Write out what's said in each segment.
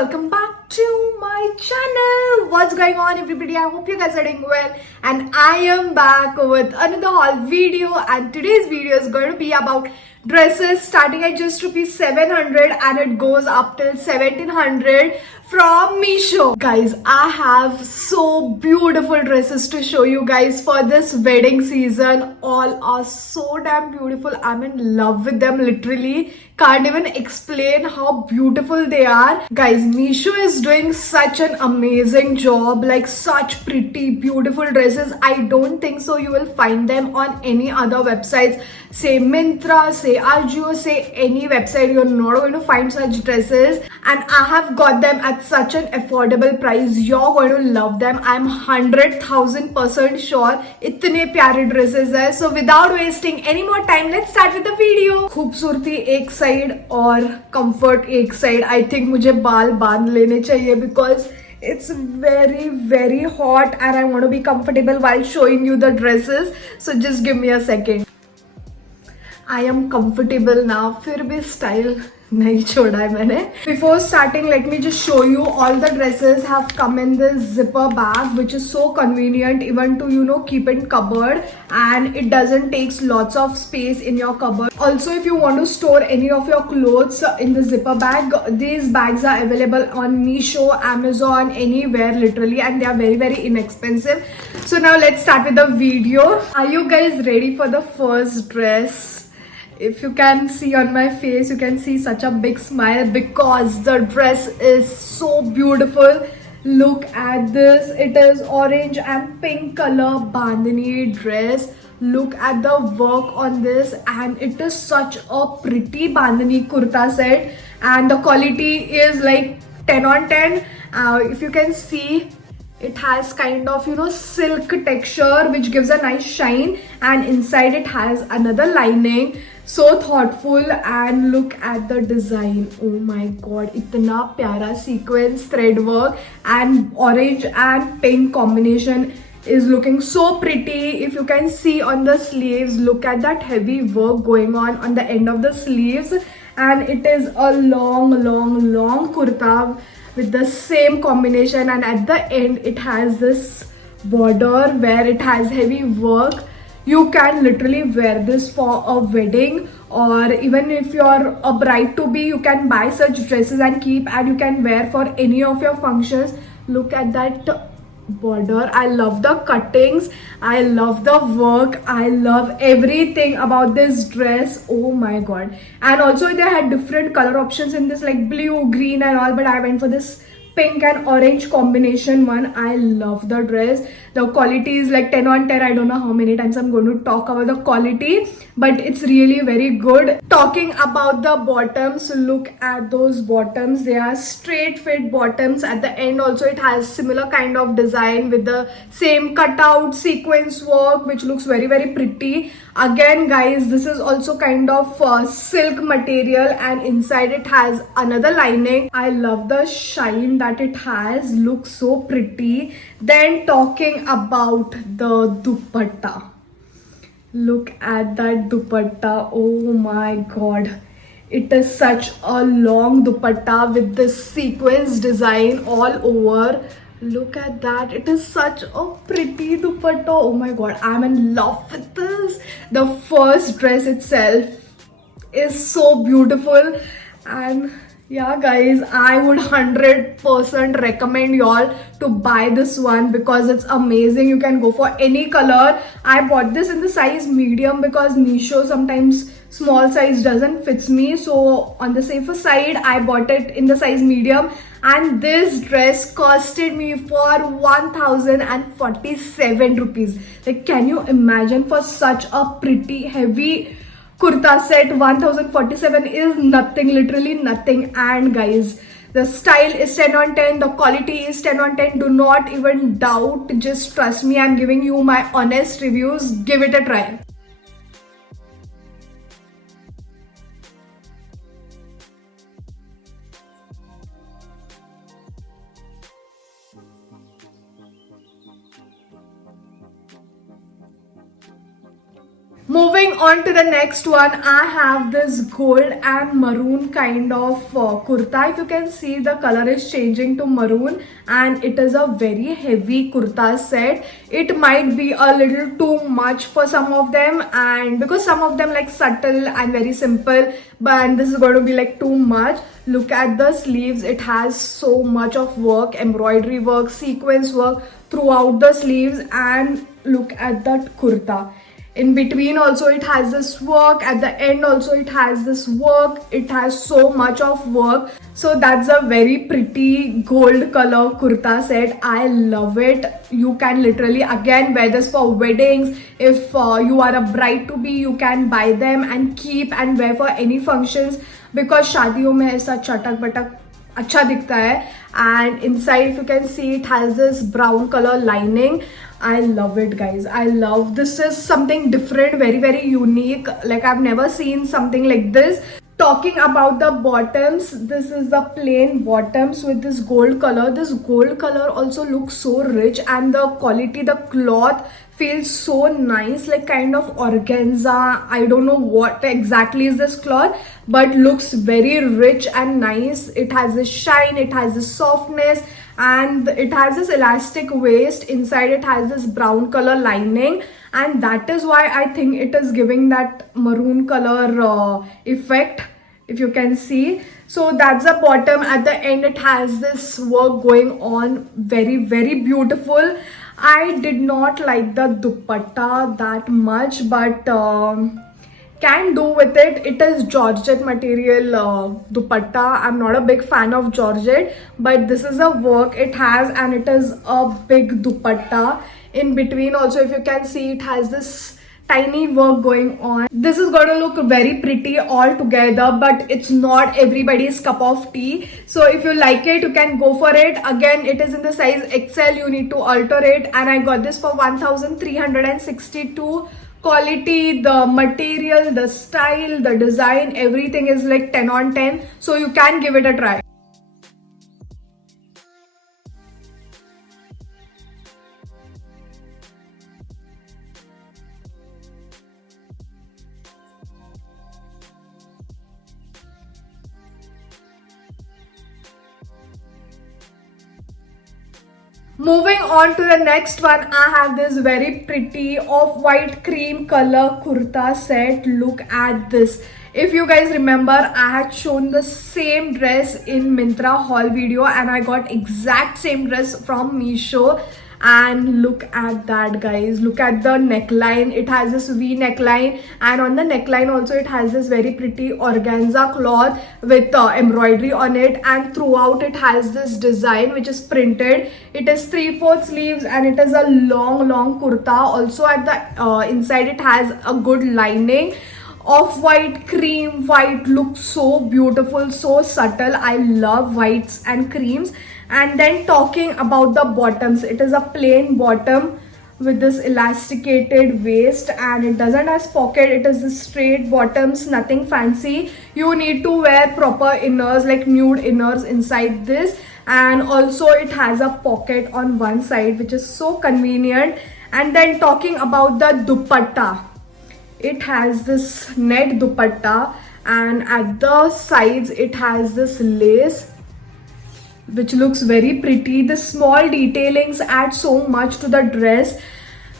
welcome back to my channel. What's going on, everybody? I hope you guys are doing well, and I am back with another haul video. And today's video is going to be about dresses starting at just rupees 700 and it goes up till 1700 from Meesho. Guys, I have so beautiful dresses to show you guys for this wedding season. All are so damn beautiful. I'm in love with them, literally. Can't even explain how beautiful they are. Guys, Meesho is doing such an amazing job. Like, such pretty, beautiful dresses. I don't think so you will find them on any other websites. Say Myntra, say Ajio, say any website. You're not going to find such dresses. And I have got them at such an affordable price. You're going to love them. I'm 100,000% sure. इतने प्यारे dresses है. So without wasting any more time, let's start with the video. खूबसूरती एक side और comfort एक side. I think मुझे बाल बांध लेने चाहिए because it's very hot and I want to be comfortable while showing you the dresses. So just give me a second. I am comfortable now. फिर भी style नहीं छोड़ा है मैंने. Before starting, let me just show you all the dresses have come in this zipper bag, which is so convenient even to keep in cupboard, and it doesn't takes lots of space in your cupboard. Also, if you want to store any of your clothes in the zipper bag, these bags are available on Meesho, Amazon, anywhere literally, and they are very inexpensive. So now let's start with the video. Are you guys ready for the first dress? If you can see on my face, you can see such a big smile because the dress is so beautiful. Look at this. It is orange and pink color bandhani dress. Look at the work on this, and it is such a pretty bandhani kurta set, and the quality is like 10 on 10. If you can see, it has kind of silk texture which gives a nice shine, and inside it has another lining. So thoughtful, and look at the design. Oh my god, itna pyara sequence thread work and orange and pink combination is looking so pretty. If you can see on the sleeves, look at that heavy work going on the end of the sleeves, and it is a long kurta with the same combination, and at the end it has this border where it has heavy work. You can literally wear this for a wedding, or even if you're a bride to be, you can buy such dresses and keep, and you can wear for any of your functions. Look at that border. I love the cuttings, I love the work, I love everything about this dress. Oh my god. And also they had different color options in this, like blue, green and all, but I went for this pink and orange combination one. I love the dress. The quality is like 10 on 10. I don't know how many times I'm going to talk about the quality, but it's really very good. Talking about the bottoms, look at those bottoms. They are straight fit bottoms. At the end also it has similar kind of design with the same cutout sequence work, which looks very pretty. Again guys, this is also kind of silk material, and inside it has another lining. I love the shine that it has. Looks so pretty. Then talking about the dupatta, look at that dupatta. Oh my god, it is such a long dupatta with this sequence design all over. Look at that. It is such a pretty dupatta. Oh my god, I'm in love with this. The first dress itself is so beautiful, and yeah guys, I would 100% recommend y'all to buy this one because it's amazing. You can go for any color. I bought this in the size medium because Meesho sometimes small size doesn't fits me, so on the safer side I bought it in the size medium, and this dress costed me for 1047 rupees. Like, can you imagine, for such a pretty heavy kurta set, 1047 is nothing, literally nothing. And guys, the style is 10 on 10, the quality is 10 on 10. Do not even doubt, just trust me. I'm giving you my honest reviews. Give it a try. Moving on to the next one, I have this gold and maroon kind of kurta. If you can see, the color is changing to maroon and it is a very heavy kurta set. It might be a little too much for some of them, and because some of them like subtle and very simple, but this is going to be like too much. Look at the sleeves. It has so much of work, embroidery work, sequence work throughout the sleeves, and look at that kurta. In between also it has this work, at the end also it has this work. It has so much of work. So that's a very pretty gold color kurta set. I love it. You can literally again wear this for weddings. If you are a bride to be, you can buy them and keep and wear for any functions, because शादियों में ऐसा चटक बटक अच्छा दिखता है. And inside, if you can see, it has this brown color lining. I love it, guys. I love this. Is something different, very unique. Like, I've never seen something like this. Talking about the bottoms, this is the plain bottoms with this gold color. This gold color also looks so rich, and the quality, the cloth feels so nice, like kind of organza. I don't know what exactly is this cloth, but looks very rich and nice. It has this shine, it has this softness, and it has this elastic waist. Inside it has this brown color lining, and that is why I think it is giving that maroon color effect, if you can see. So that's the bottom. At the end it has this work going on, very beautiful. I did not like the dupatta that much, but can do with it. It is Georgette material dupatta. I'm not a big fan of Georgette, but this is a work it has, and it is a big dupatta. In between also, if you can see, it has this tiny work going on. This is going to look very pretty all together, but it's not everybody's cup of tea. So if you like it, you can go for it. Again, it is in the size XL. You need to alter it, and I got this for 1362. Quality, the material, the style, the design, everything is like 10 on 10. So you can give it a try. Moving on to the next one, I have this very pretty off-white cream color kurta set. Look at this. If you guys remember, I had shown the same dress in Myntra haul video, and I got exact same dress from Meesho. And look at that, guys. Look at the neckline. It has this V neckline, and on the neckline also it has this very pretty organza cloth with embroidery on it, and throughout it has this design which is printed. It is 3/4 sleeves, and it is a long kurta. Also at the inside it has a good lining. Off-white, cream white, looks so beautiful, so subtle. I love whites and creams. And then talking about the bottoms, it is a plain bottom with this elasticated waist, and it doesn't have pocket. It is the straight bottoms, nothing fancy. You need to wear proper inners, like nude inners inside this, and also it has a pocket on one side, which is so convenient. And then talking about the dupatta, it has this net dupatta, and at the sides it has this lace which looks very pretty. The small detailings add so much to the dress.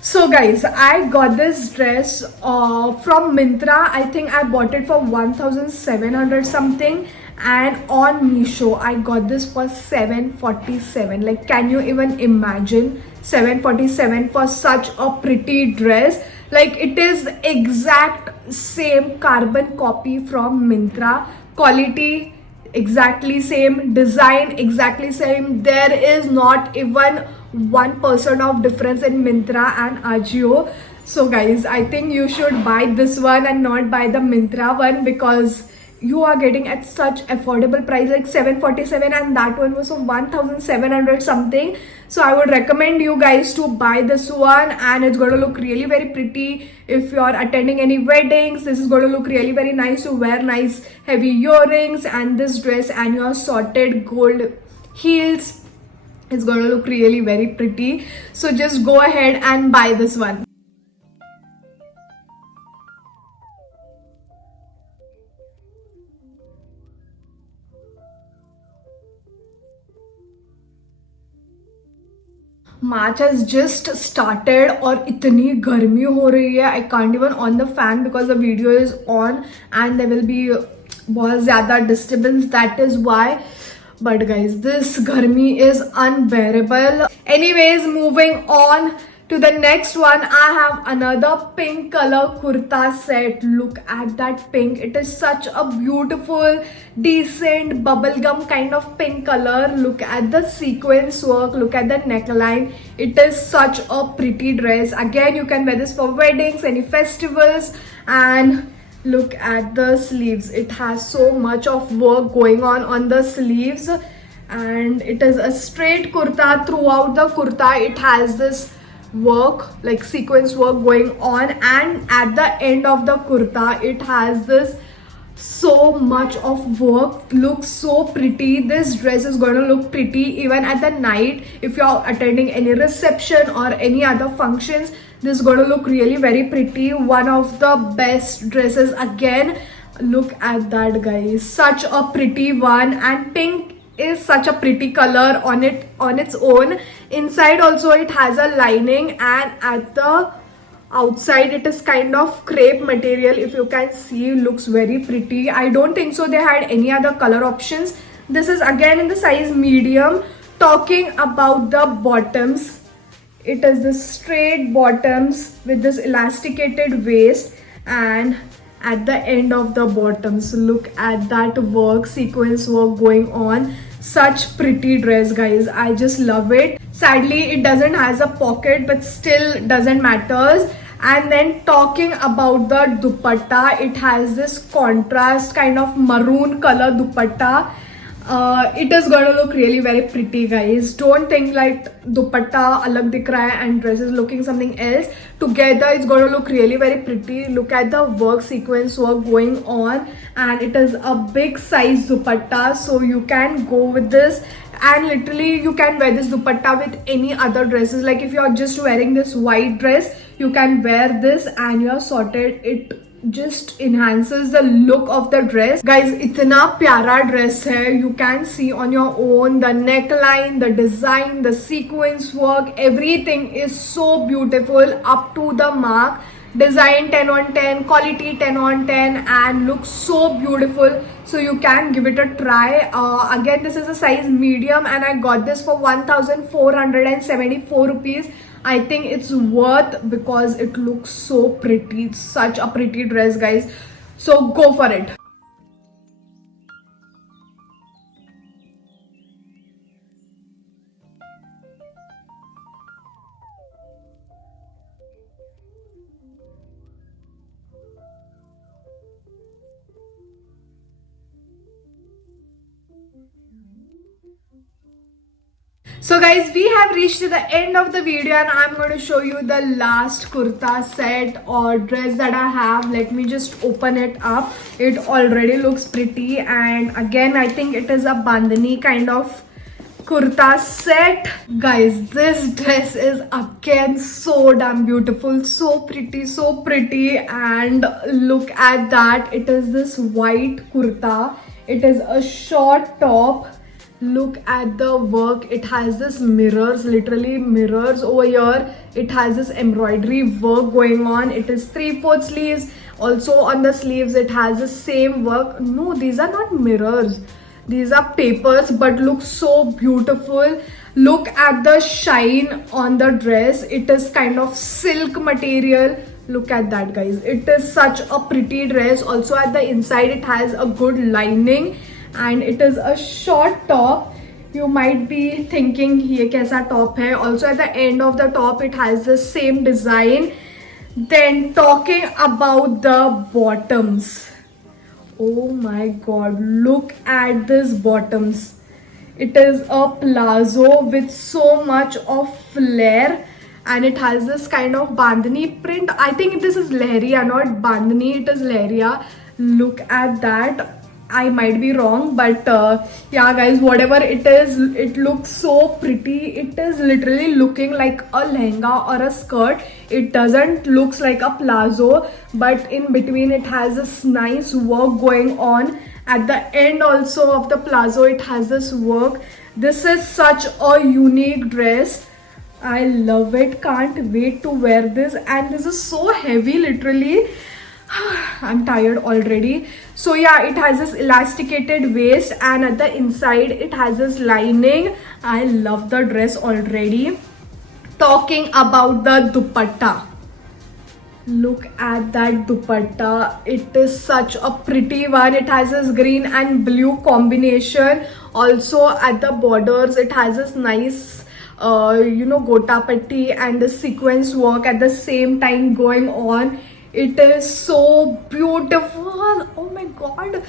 So guys, I got this dress from Myntra. I think I bought it for 1700 something, and on Meesho I got this for 747. Like, can you even imagine 747 for such a pretty dress? Like, it is exact same carbon copy from Myntra. Quality exactly same, design exactly same. There is not even 1% of difference in Myntra and Ajio. So guys, I think you should buy this one and not buy the Myntra one, because you are getting at such affordable price, like 747, and that one was of 1700 something. So I would recommend you guys to buy this one, and it's going to look really very pretty if you're attending any weddings. This is going to look really very nice to wear nice heavy earrings and this dress and your sorted gold heels. It's going to look really very pretty. So just go ahead and buy this one. March has just started और इतनी गर्मी हो रही है. I can't even on the fan because the video is on and there will be बहुत ज़्यादा disturbance. That is why. But guys, this garmi is unbearable. Anyways, moving on to the next one. I have another pink color kurta set. Look at that pink. It is such a beautiful, decent bubblegum kind of pink color. Look at the sequence work. Look at the neckline. It is such a pretty dress. Again, you can wear this for weddings, any festivals, and look at the sleeves. It has so much of work going on the sleeves, and it is a straight kurta. Throughout the kurta it has this work, like sequence work going on, and at the end of the kurta it has this so much of work. Looks so pretty. This dress is going to look pretty even at the night if you're attending any reception or any other functions. This is going to look really very pretty. One of the best dresses. Again, look at that, guys. Such a pretty one, and pink is such a pretty color on its own. Inside also it has a lining, and at the outside it is kind of crepe material. If you can see, looks very pretty. I don't think so they had any other color options. This is again in the size medium. Talking about the bottoms, it is the straight bottoms with this elasticated waist, and at the end of the bottoms, look at that work, sequence work going on. Such pretty dress, guys. I just love it. Sadly it doesn't has a pocket, but still doesn't matters. And then talking about the dupatta, it has this contrast kind of maroon color dupatta. It is gonna look really very pretty, guys. Don't think like dupatta alag dikh raha hai and dress is looking something else. Together it's gonna look really very pretty. Look at the work, sequence work going on, and it is a big size dupatta, so you can go with this, and literally you can wear this dupatta with any other dresses. Like if you're just wearing this white dress, you can wear this and you're sorted. It just enhances the look of the dress. Guys, itna pyara dress hai. You can see on your own the neckline, the design, the sequence work, everything is so beautiful, up to the mark. Design 10 on 10, quality 10 on 10, and looks so beautiful. So you can give it a try. Again, this is a size medium, and I got this for 1474 rupees. I think it's worth because it looks so pretty. It's such a pretty dress, guys. So go for it. So guys, we have reached to the end of the video, and I'm going to show you the last kurta set or dress that I have. Let me just open it up. It already looks pretty, and again I think it is a bandhani kind of kurta set. Guys, this dress is again so damn beautiful, so pretty, and look at that. It is this white kurta. It is a short top. Look at the work. It has this mirrors, literally mirrors over here. It has this embroidery work going on. It is 3/4 sleeves. Also on the sleeves it has the same work. No, these are not mirrors, these are papers, but look so beautiful. Look at the shine on the dress. It is kind of silk material. Look at that, guys. It is such a pretty dress. Also at the inside it has a good lining, and it is a short top. You might be thinking ye kaisa top hai. Also at the end of the top it has the same design. Then talking about the bottoms, oh my god, look at this bottoms. It is a palazzo with so much of flare, and it has this kind of bandhani print. I think this is lehriya, not bandhani, it is lehriya. Look at that. I might be wrong, but yeah guys, whatever it is, it looks so pretty. It is literally looking like a lehenga or a skirt. It doesn't looks like a palazzo, but in between it has this nice work going on. At the end also of the palazzo it has this work. This is such a unique dress. I love it. Can't wait to wear this. And this is so heavy, literally. I'm tired already. So yeah, it has this elasticated waist, and at the inside it has this lining. I love the dress already. Talking about the dupatta. Look at that dupatta. It is such a pretty one. It has this green and blue combination. Also at the borders, it has this nice gota patti and the sequence work at the same time going on. It is so beautiful. Oh my god.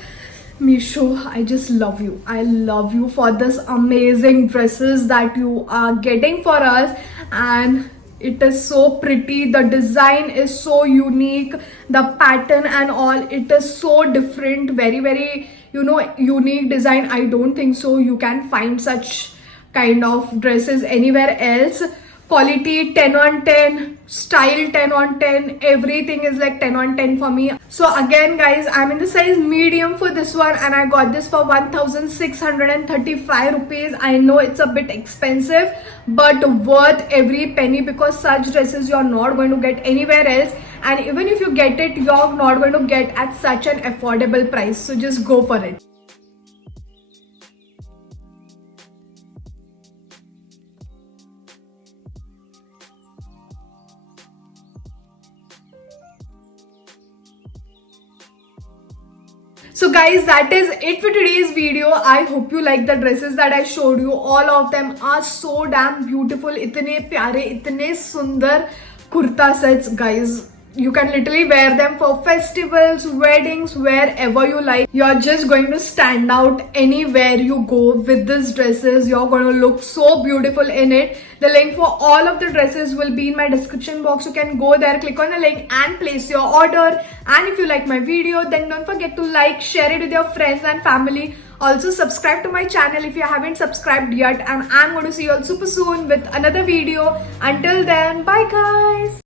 Misho, I just love you. I love you for this amazing dresses that you are getting for us, and it is so pretty. The design is so unique. The pattern and all, it is so different. Very, very, unique design. I don't think so you can find such kind of dresses anywhere else. Quality 10 on 10, style 10 on 10, everything is like 10 on 10 for me. So again guys, I'm in the size medium for this one, and I got this for 1635 rupees. I know it's a bit expensive, but worth every penny, because such dresses you're not going to get anywhere else, and even if you get it, you're not going to get at such an affordable price. So just go for it. So guys, that is it for today's video. I hope you like the dresses that I showed you. All of them are so damn beautiful. Itne pyare, itne sundar kurta sets, guys. You can literally wear them for festivals, weddings, wherever you like. You're just going to stand out anywhere you go with these dresses. You're going to look so beautiful in it. The link for all of the dresses will be in my description box. You can go there, click on the link and place your order. And if you like my video, then don't forget to like, share it with your friends and family. Also subscribe to my channel if you haven't subscribed yet. And I'm going to see you all super soon with another video. Until then, bye guys.